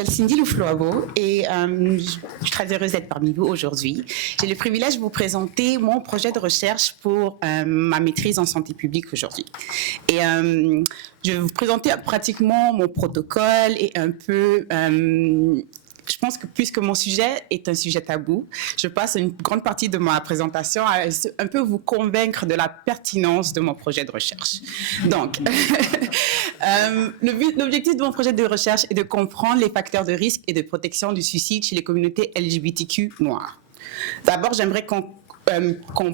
m'appelle Cindy Louflouabo et je suis très heureuse d'être parmi vous aujourd'hui. J'ai le privilège de vous présenter mon projet de recherche pour ma maîtrise en santé publique aujourd'hui. Et je vais vous présenter pratiquement mon protocole et un peu... je pense que puisque mon sujet est un sujet tabou, je passe une grande partie de ma présentation à un peu vous convaincre de la pertinence de mon projet de recherche. Donc, l'objectif de mon projet de recherche est de comprendre les facteurs de risque et de protection du suicide chez les communautés LGBTQ noires. D'abord, j'aimerais qu'on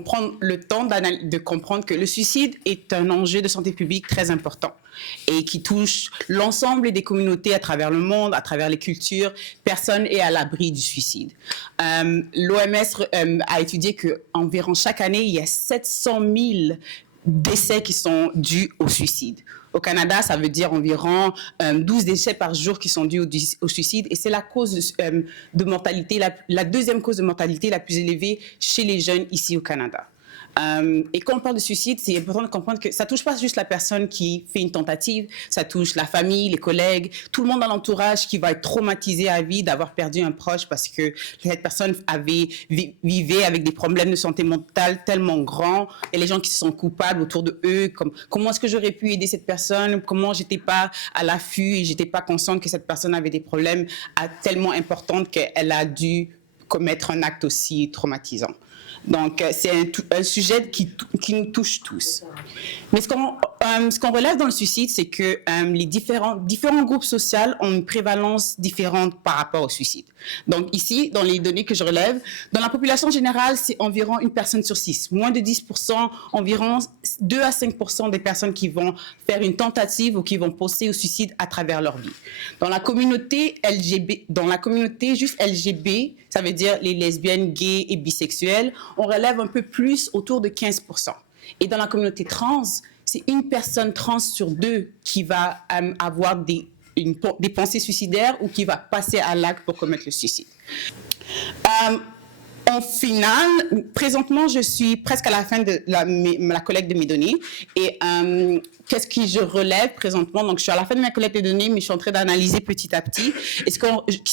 prenne le temps de comprendre que le suicide est un enjeu de santé publique très important et qui touche l'ensemble des communautés à travers le monde, à travers les cultures. Personne n'est à l'abri du suicide. L'OMS a étudié qu'environ chaque année, il y a 700 000 décès qui sont dus au suicide. Au Canada, ça veut dire environ 12 décès par jour qui sont dus au suicide. Et c'est la cause de mortalité, la deuxième cause de mortalité la plus élevée chez les jeunes ici au Canada. Et quand on parle de suicide, c'est important de comprendre que ça ne touche pas juste la personne qui fait une tentative, ça touche la famille, les collègues, tout le monde dans l'entourage qui va être traumatisé à vie d'avoir perdu un proche parce que cette personne vivait avec des problèmes de santé mentale tellement grands et les gens qui se sont coupables autour de eux, comme comment est-ce que j'aurais pu aider cette personne, comment j'étais pas à l'affût et j'étais pas consciente que cette personne avait des problèmes tellement importants qu'elle a dû commettre un acte aussi traumatisant. Donc, c'est un sujet qui nous touche tous. Mais ce qu'on relève dans le suicide, c'est que les différents groupes sociaux ont une prévalence différente par rapport au suicide. Donc, ici, dans les données que je relève, dans la population générale, c'est environ une personne sur 6. Moins de 10%, environ 2 à 5% des personnes qui vont faire une tentative ou qui vont penser au suicide à travers leur vie. Dans la communauté juste LGB, ça veut dire les lesbiennes, gays et bisexuels, on relève un peu plus, autour de 15%. Et dans la communauté trans, c'est une personne trans sur 2 qui va avoir des pensées suicidaires ou qui va passer à l'acte pour commettre le suicide. En final, présentement, je suis presque à la fin de la collecte de mes données. Et qu'est-ce que je relève présentement? Donc, je suis à la fin de ma collecte de données, mais je suis en train d'analyser petit à petit. Et ce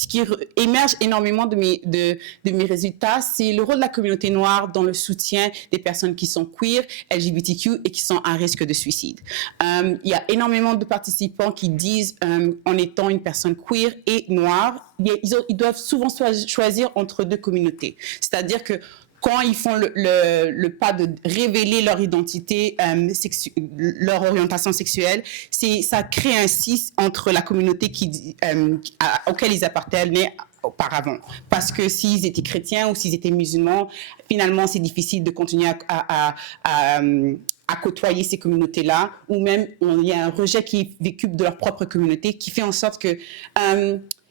qui émerge énormément de mes résultats, c'est le rôle de la communauté noire dans le soutien des personnes qui sont queer, LGBTQ et qui sont à risque de suicide. Il y a énormément de participants qui disent, en étant une personne queer et noire, ils doivent souvent choisir entre 2 communautés. C'est-à-dire que quand ils font le pas de révéler leur identité, leur orientation sexuelle, ça crée un schisme entre la communauté auquel ils appartenaient auparavant. Parce que s'ils étaient chrétiens ou s'ils étaient musulmans, finalement, c'est difficile de continuer à côtoyer ces communautés-là, ou même il y a un rejet qui est vécu de leur propre communauté, qui fait en sorte que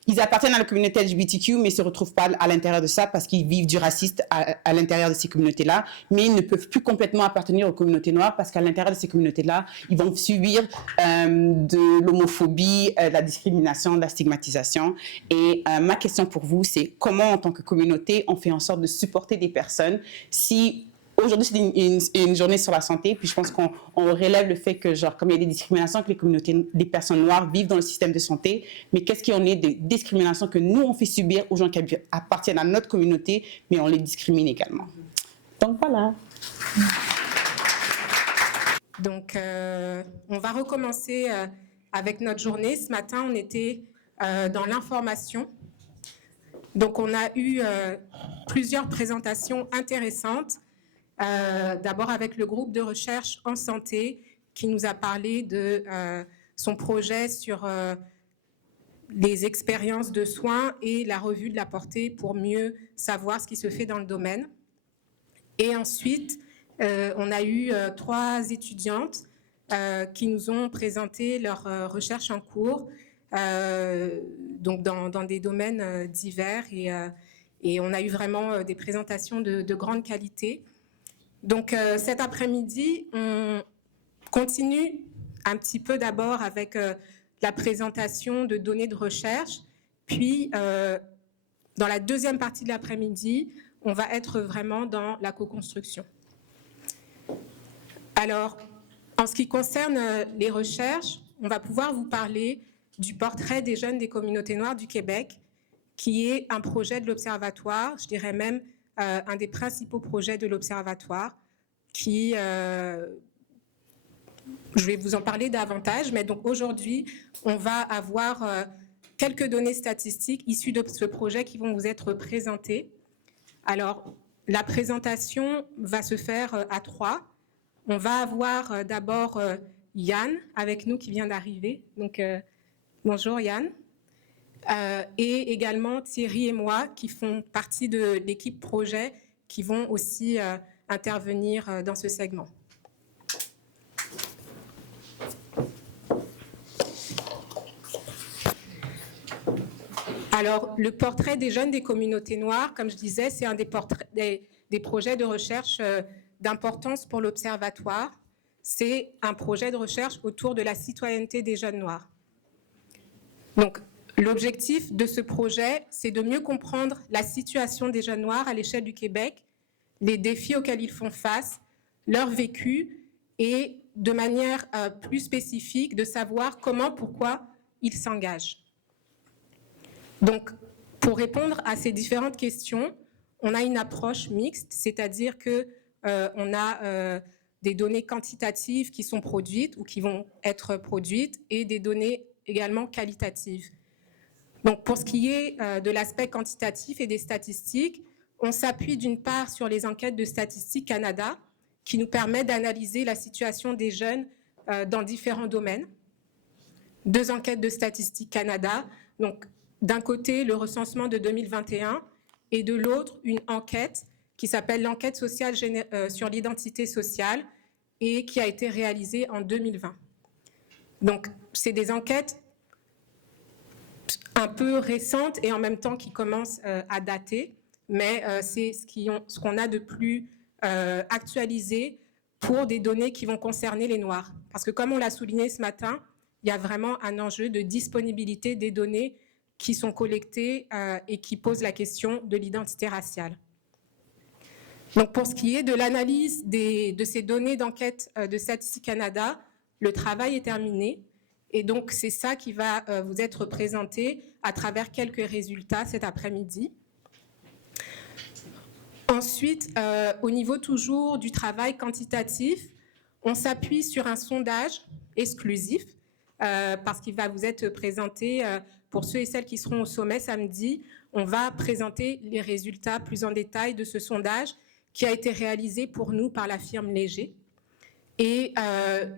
ils appartiennent à la communauté LGBTQ, mais ne se retrouvent pas à l'intérieur de ça parce qu'ils vivent du racisme à l'intérieur de ces communautés-là, mais ils ne peuvent plus complètement appartenir aux communautés noires parce qu'à l'intérieur de ces communautés-là, ils vont subir de l'homophobie, de la discrimination, de la stigmatisation. Et ma question pour vous, c'est comment, en tant que communauté, on fait en sorte de supporter des personnes si... Aujourd'hui, c'est une journée sur la santé, puis je pense qu'on relève le fait que, comme il y a des discriminations que les personnes noires vivent dans le système de santé, mais qu'est-ce qu'il y en est de discriminations que nous, on fait subir aux gens qui appartiennent à notre communauté, mais on les discrimine également. Donc, voilà. Donc, on va recommencer avec notre journée. Ce matin, on était dans l'information. Donc, on a eu plusieurs présentations intéressantes. D'abord avec le groupe de recherche en santé qui nous a parlé de son projet sur les expériences de soins et la revue de la portée pour mieux savoir ce qui se fait dans le domaine. Et ensuite, on a eu 3 étudiantes qui nous ont présenté leurs recherches en cours donc dans des domaines divers et on a eu vraiment des présentations de grande qualité. Donc cet après-midi, on continue un petit peu d'abord avec la présentation de données de recherche, puis dans la deuxième partie de l'après-midi, on va être vraiment dans la co-construction. Alors, en ce qui concerne les recherches, on va pouvoir vous parler du portrait des jeunes des communautés noires du Québec, qui est un projet de l'Observatoire, je dirais même un des principaux projets de l'Observatoire, qui, je vais vous en parler davantage, mais donc aujourd'hui, on va avoir quelques données statistiques issues de ce projet qui vont vous être présentées. Alors, la présentation va se faire à 3. On va avoir d'abord Yann avec nous qui vient d'arriver. Donc, bonjour Yann. Et également Thierry et moi qui font partie de l'équipe projet qui vont aussi intervenir dans ce segment. Alors, le portrait des jeunes des communautés noires, comme je disais, c'est un des projets de recherche d'importance pour l'Observatoire. C'est un projet de recherche autour de la citoyenneté des jeunes noirs. Donc, l'objectif de ce projet, c'est de mieux comprendre la situation des jeunes noirs à l'échelle du Québec, les défis auxquels ils font face, leur vécu et de manière plus spécifique, de savoir comment, pourquoi ils s'engagent. Donc, pour répondre à ces différentes questions, on a une approche mixte, c'est-à-dire qu'on a des données quantitatives qui sont produites ou qui vont être produites et des données également qualitatives. Donc, pour ce qui est de l'aspect quantitatif et des statistiques, on s'appuie d'une part sur les enquêtes de Statistique Canada qui nous permettent d'analyser la situation des jeunes dans différents domaines. 2 enquêtes de Statistique Canada, donc d'un côté le recensement de 2021 et de l'autre une enquête qui s'appelle l'enquête sociale sur l'identité sociale et qui a été réalisée en 2020. Donc, c'est des enquêtes un peu récentes et en même temps qui commencent à dater, mais c'est ce qu'on a de plus actualisé pour des données qui vont concerner les Noirs. Parce que comme on l'a souligné ce matin, il y a vraiment un enjeu de disponibilité des données qui sont collectées et qui posent la question de l'identité raciale. Donc, pour ce qui est de l'analyse de ces données d'enquête de Statistique Canada, le travail est terminé. Et donc, c'est ça qui va vous être présenté à travers quelques résultats cet après-midi. Ensuite, au niveau toujours du travail quantitatif, on s'appuie sur un sondage exclusif parce qu'il va vous être présenté pour ceux et celles qui seront au sommet samedi. On va présenter les résultats plus en détail de ce sondage qui a été réalisé pour nous par la firme Léger. Et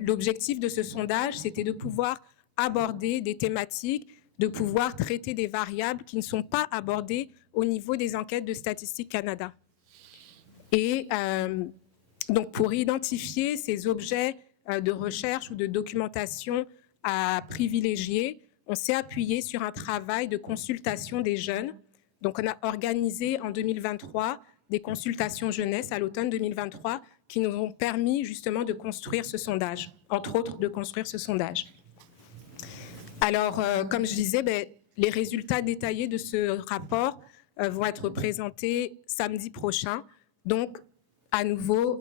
l'objectif de ce sondage, c'était de pouvoir aborder des thématiques, de pouvoir traiter des variables qui ne sont pas abordées au niveau des enquêtes de Statistique Canada. Et donc, pour identifier ces objets de recherche ou de documentation à privilégier, on s'est appuyé sur un travail de consultation des jeunes. Donc, on a organisé en 2023 des consultations jeunesse à l'automne 2023 qui nous ont permis justement de construire ce sondage, entre autres de construire ce sondage. Alors, comme je disais, les résultats détaillés de ce rapport vont être présentés samedi prochain. Donc, à nouveau,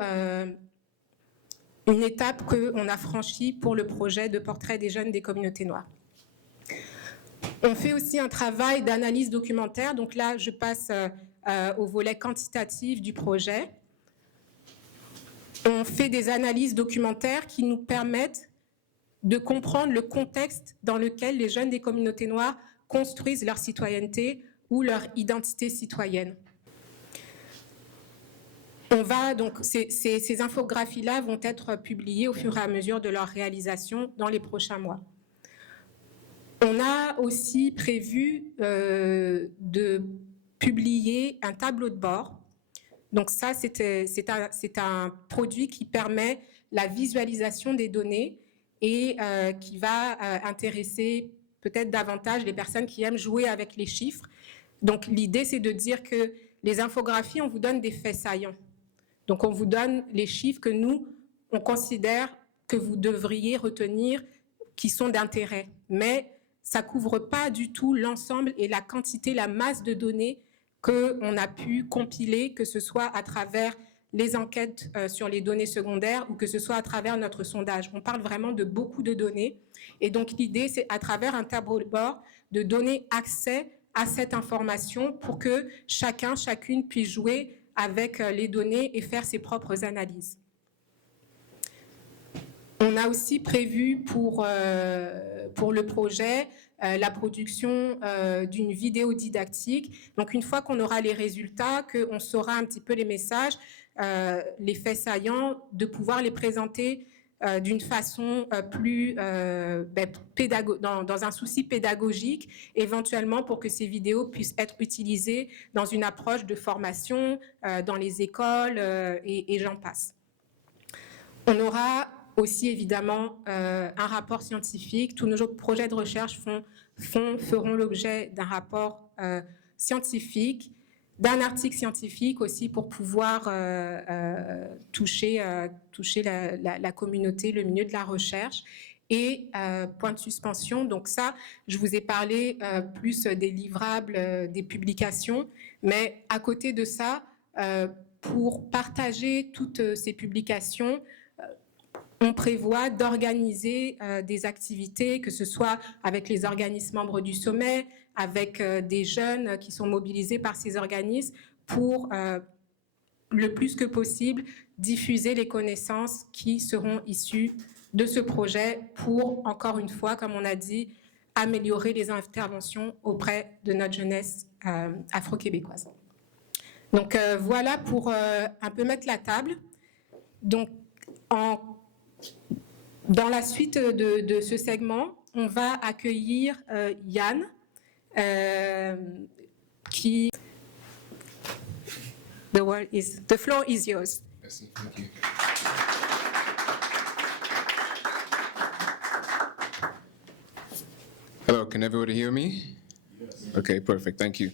une étape qu'on a franchie pour le projet de portrait des jeunes des communautés noires. On fait aussi un travail d'analyse documentaire. Donc là, je passe au volet quantitatif du projet. On fait des analyses documentaires qui nous permettent de comprendre le contexte dans lequel les jeunes des communautés noires construisent leur citoyenneté ou leur identité citoyenne. Donc, ces infographies-là vont être publiées au fur et à mesure de leur réalisation dans les prochains mois. On a aussi prévu de publier un tableau de bord. Donc ça, c'est un produit qui permet la visualisation des données et qui va intéresser peut-être davantage les personnes qui aiment jouer avec les chiffres. Donc l'idée, c'est de dire que les infographies, on vous donne des faits saillants. Donc on vous donne les chiffres que nous, on considère que vous devriez retenir qui sont d'intérêt. Mais ça ne couvre pas du tout l'ensemble et la quantité, la masse de données qu'on a pu compiler, que ce soit à travers les enquêtes sur les données secondaires ou que ce soit à travers notre sondage. On parle vraiment de beaucoup de données. Et donc, l'idée, c'est à travers un tableau de bord de donner accès à cette information pour que chacun, chacune puisse jouer avec les données et faire ses propres analyses. On a aussi prévu pour le projet la production d'une vidéo didactique. Donc, une fois qu'on aura les résultats, qu'on saura un petit peu les messages, les faits saillants, de pouvoir les présenter d'une façon plus dans un souci pédagogique, éventuellement pour que ces vidéos puissent être utilisées dans une approche de formation, dans les écoles et j'en passe. On aura aussi évidemment un rapport scientifique. Tous nos projets de recherche feront l'objet d'un rapport scientifique, d'un article scientifique aussi pour pouvoir toucher la communauté, le milieu de la recherche. Et point de suspension, donc ça, je vous ai parlé plus des livrables, des publications, mais à côté de ça, pour partager toutes ces publications, on prévoit d'organiser des activités, que ce soit avec les organismes membres du sommet, avec des jeunes qui sont mobilisés par ces organismes pour, le plus que possible, diffuser les connaissances qui seront issues de ce projet pour, encore une fois, comme on a dit, améliorer les interventions auprès de notre jeunesse afro-québécoise. Donc voilà pour un peu mettre la table. Donc, dans la suite de ce segment, on va accueillir Yann, qui... The floor is yours. Merci, thank you. Hello, can everybody hear me? Yes. Okay, perfect, thank you.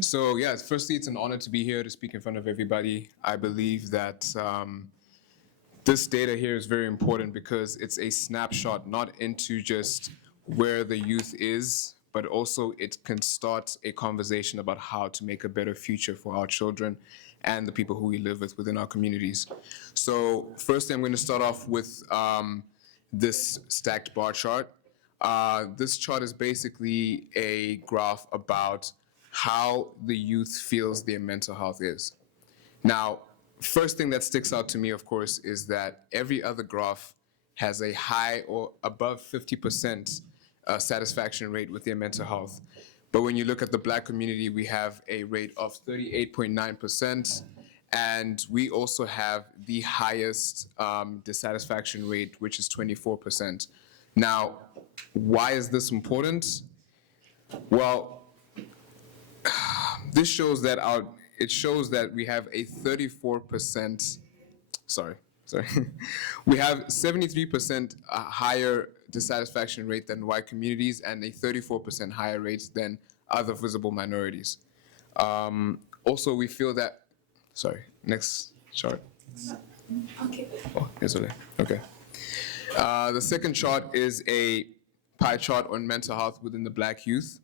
So yeah, firstly, it's an honor to be here to speak in front of everybody. I believe that this data here is very important because it's a snapshot not into just where the youth is, but also it can start a conversation about how to make a better future for our children and the people who we live with within our communities. So firstly, I'm going to start off with this stacked bar chart. This chart is basically a graph about how the youth feels their mental health is. Now, first thing that sticks out to me, of course, is that every other graph has a high or above 50% satisfaction rate with their mental health. But when you look at the Black community, we have a rate of 38.9%, and we also have the highest dissatisfaction rate, which is 24%. Now, why is this important? Well, this shows that it shows that we have a 34%, we have 73% higher dissatisfaction rate than white communities and a 34% higher rate than other visible minorities. Also, we feel that, next chart. Okay. Oh, it's okay. Okay. The second chart is a pie chart on mental health within the Black youth.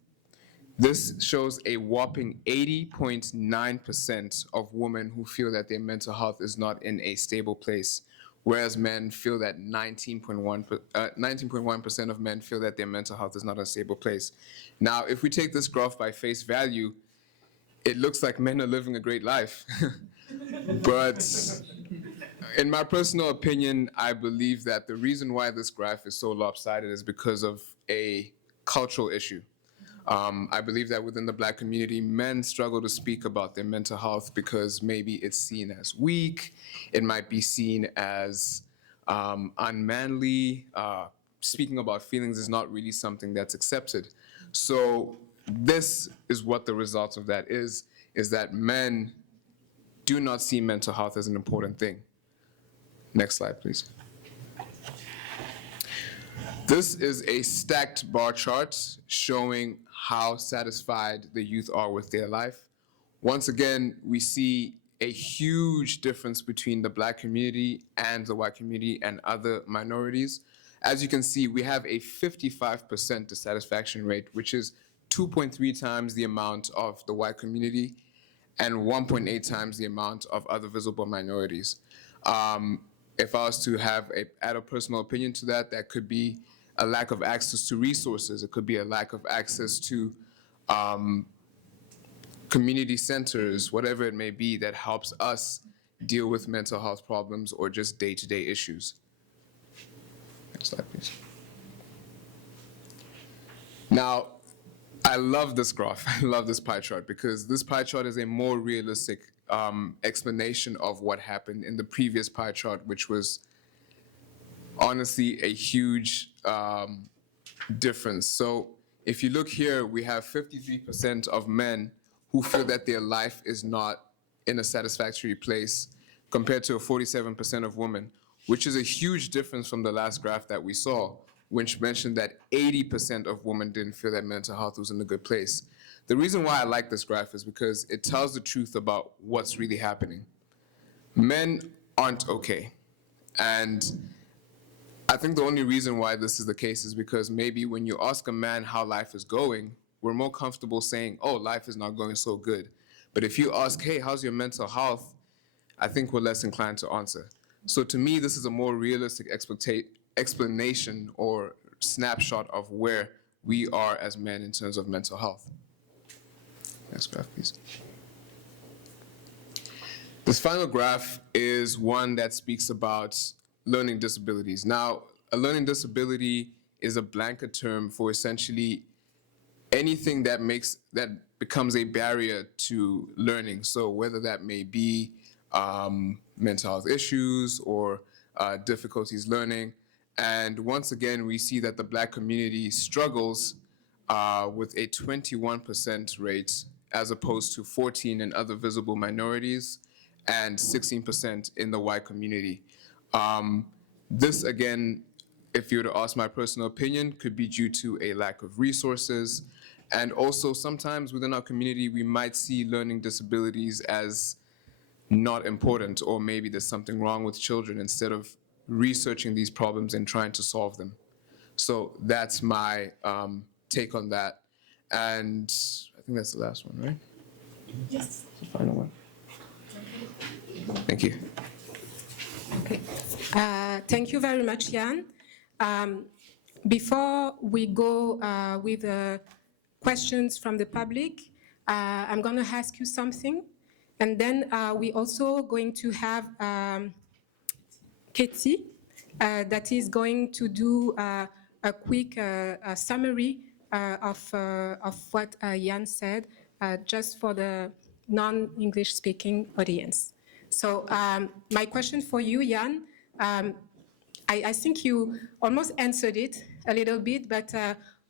This shows a whopping 80.9% of women who feel that their mental health is not in a stable place, whereas men feel that 19.1% of men feel that their mental health is not in a stable place. Now, if we take this graph by face value, it looks like men are living a great life. But in my personal opinion, I believe that the reason why this graph is so lopsided is because of a cultural issue. I believe that within the Black community, men struggle to speak about their mental health because maybe it's seen as weak, it might be seen as unmanly. Speaking about feelings is not really something that's accepted. So this is what the result of that is that men do not see mental health as an important thing. Next slide, please. This is a stacked bar chart showing how satisfied the youth are with their life. Once again, we see a huge difference between the Black community and the white community and other minorities. As you can see, we have a 55% dissatisfaction rate, which is 2.3 times the amount of the white community. and 1.8 times the amount of other visible minorities. If I was to add a personal opinion to that, that could be a lack of access to resources. It could be a lack of access to community centers, whatever it may be, that helps us deal with mental health problems or just day-to-day issues. Next slide, please. Now, I love this graph. I love this pie chart because this pie chart is a more realistic explanation of what happened in the previous pie chart, which was honestly a huge difference. So if you look here, we have 53% of men who feel that their life is not in a satisfactory place compared to a 47% of women, which is a huge difference from the last graph that we saw, which mentioned that 80% of women didn't feel that mental health was in a good place. The reason why I like this graph is because it tells the truth about what's really happening. Men aren't okay. And I think the only reason why this is the case is because maybe when you ask a man how life is going, we're more comfortable saying, oh, life is not going so good. But if you ask, hey, how's your mental health? I think we're less inclined to answer. So to me, this is a more realistic explanation or snapshot of where we are as men in terms of mental health. Next graph, please. This final graph is one that speaks about learning disabilities. Now, a learning disability is a blanket term for essentially anything that becomes a barrier to learning. So whether that may be mental health issues or difficulties learning. And once again, we see that the Black community struggles with a 21% rate as opposed to 14% in other visible minorities and 16% in the white community. This, again, if you were to ask my personal opinion, could be due to a lack of resources. And also, sometimes within our community, we might see learning disabilities as not important, or maybe there's something wrong with children instead of researching these problems and trying to solve them. So that's my take on that. And I think that's the last one, right? Yes. The final one. Thank you. Okay. Thank you very much, Jan. Before we go with questions from the public, I'm going to ask you something. And then we're also going to have Katie that is going to do a quick summary of what Jan said, just for the non-English speaking audience. So my question for you, Jan, I think you almost answered it a little bit, but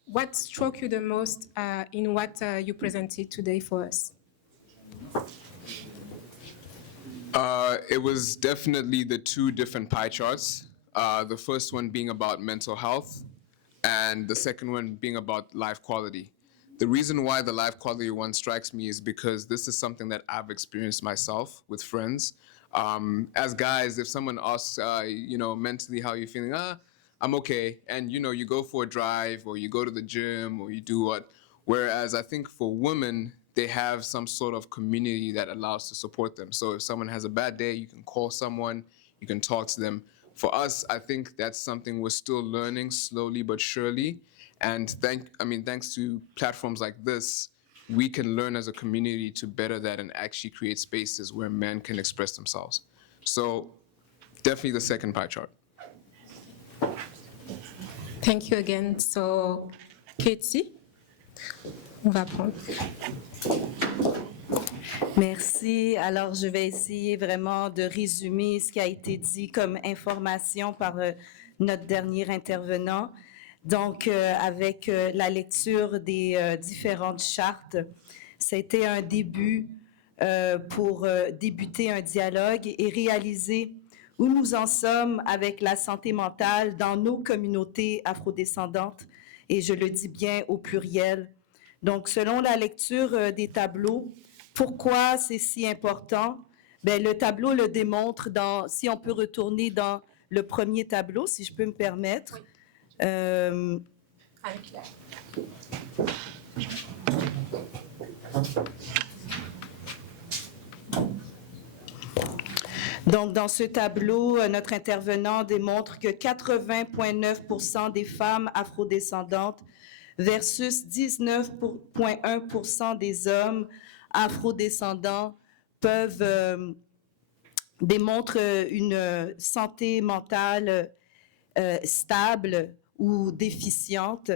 what struck you the most in what you presented today for us? It was definitely the two different pie charts. The first one being about mental health, and the second one being about life quality. The reason why the life quality one strikes me is because this is something that I've experienced myself with friends. As guys, if someone asks, mentally how you're feeling, I'm okay. And, you go for a drive or you go to the gym or you do what. Whereas I think for women, they have some sort of community that allows to support them. So if someone has a bad day, you can call someone, you can talk to them. For us, I think that's something we're still learning slowly but surely. And thanks to platforms like this, we can learn as a community to better that and actually create spaces where men can express themselves. So definitely the second pie chart. Thank you again. So, Katie, on va prendre. Merci. Alors, je vais essayer vraiment de résumer ce qui a été dit comme information par notre dernier intervenant. Donc, avec la lecture des différentes chartes, c'était un début pour débuter un dialogue et réaliser où nous en sommes avec la santé mentale dans nos communautés afrodescendantes, et je le dis bien au pluriel. Donc, selon la lecture des tableaux, pourquoi c'est si important? Bien, le tableau le démontre si on peut retourner dans le premier tableau, si je peux me permettre. Donc, dans ce tableau, notre intervenant démontre que 80,9% des femmes afrodescendantes versus 19,1% des hommes afrodescendants démontrent une santé mentale stable ou déficiente.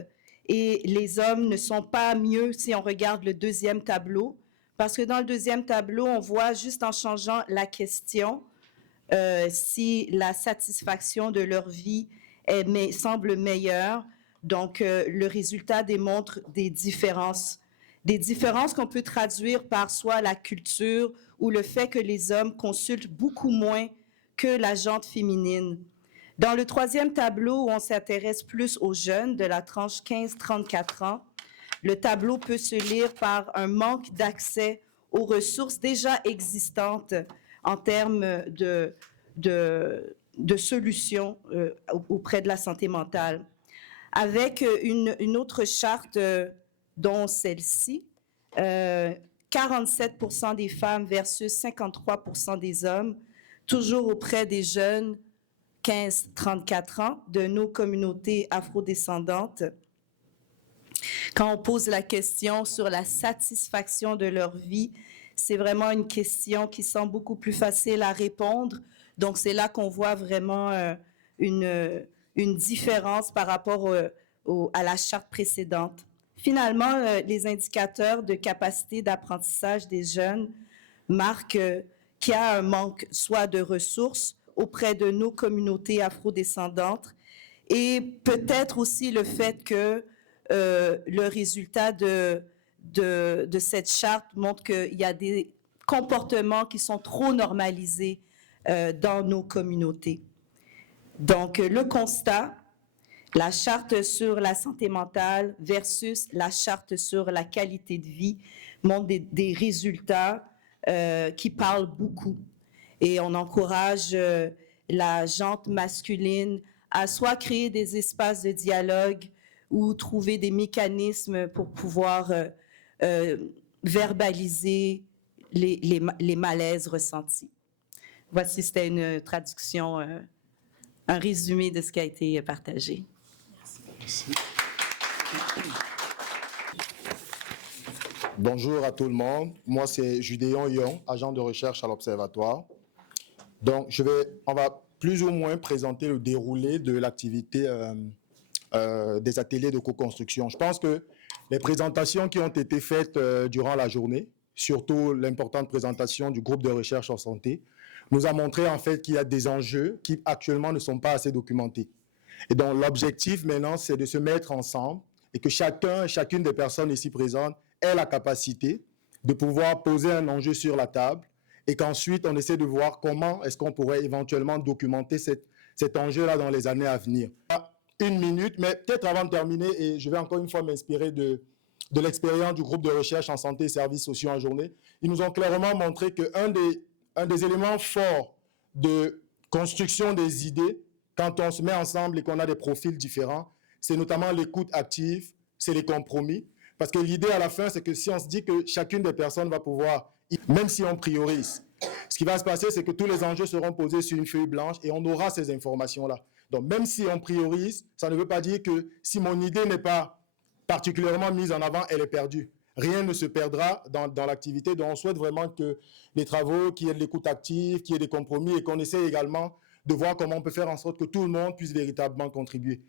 Et les hommes ne sont pas mieux si on regarde le deuxième tableau, parce que dans le deuxième tableau, on voit juste en changeant la question si la satisfaction de leur vie semble meilleure. Donc, le résultat démontre des différences qu'on peut traduire par soit la culture ou le fait que les hommes consultent beaucoup moins que la gente féminine. Dans le troisième tableau, où on s'intéresse plus aux jeunes de la tranche 15-34 ans, le tableau peut se lire par un manque d'accès aux ressources déjà existantes en termes de solutions auprès de la santé mentale. Avec une autre charte, dont celle-ci, 47% des femmes versus 53% des hommes, toujours auprès des jeunes 15-34 ans de nos communautés afrodescendantes. Quand on pose la question sur la satisfaction de leur vie, c'est vraiment une question qui semble beaucoup plus facile à répondre. Donc, c'est là qu'on voit vraiment une différence par rapport à la charte précédente. Finalement, les indicateurs de capacité d'apprentissage des jeunes marquent qu'il y a un manque soit de ressources auprès de nos communautés afrodescendantes et peut-être aussi le fait que le résultat de cette charte montre qu'il y a des comportements qui sont trop normalisés dans nos communautés. Donc, le constat, la charte sur la santé mentale versus la charte sur la qualité de vie montrent des résultats qui parlent beaucoup. Et on encourage la gente masculine à soit créer des espaces de dialogue ou trouver des mécanismes pour pouvoir verbaliser les malaises ressentis. Voici, c'était une traduction, un résumé de ce qui a été partagé. Merci. Bonjour à tout le monde. Moi, c'est Judéon Young, agent de recherche à l'Observatoire. Donc, on va plus ou moins présenter le déroulé de l'activité des ateliers de co-construction. Je pense que les présentations qui ont été faites durant la journée, surtout l'importante présentation du groupe de recherche en santé, nous a montré en fait qu'il y a des enjeux qui actuellement ne sont pas assez documentés. Et donc, l'objectif maintenant, c'est de se mettre ensemble et que chacune des personnes ici présentes ait la capacité de pouvoir poser un enjeu sur la table et qu'ensuite, on essaie de voir comment est-ce qu'on pourrait éventuellement documenter cet enjeu-là dans les années à venir. 1 minute, mais peut-être avant de terminer, et je vais encore une fois m'inspirer de l'expérience du groupe de recherche en santé et services sociaux en journée. Ils nous ont clairement montré qu'un des éléments forts de construction des idées, quand on se met ensemble et qu'on a des profils différents, c'est notamment l'écoute active, c'est les compromis. Parce que l'idée à la fin, c'est que si on se dit que chacune des personnes va pouvoir, même si on priorise, ce qui va se passer, c'est que tous les enjeux seront posés sur une feuille blanche et on aura ces informations-là. Donc, même si on priorise, ça ne veut pas dire que si mon idée n'est pas particulièrement mise en avant, elle est perdue. Rien ne se perdra dans l'activité. Donc, on souhaite vraiment que les travaux, qu'il y ait de l'écoute active, qu'il y ait des compromis et qu'on essaie également de voir comment on peut faire en sorte que tout le monde puisse véritablement contribuer.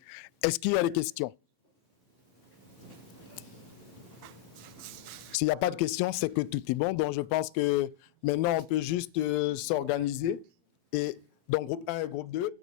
Est-ce qu'il y a des questions? S'il n'y a pas de questions, c'est que tout est bon. Donc, je pense que maintenant, on peut juste s'organiser. Et donc, groupe 1 et groupe 2.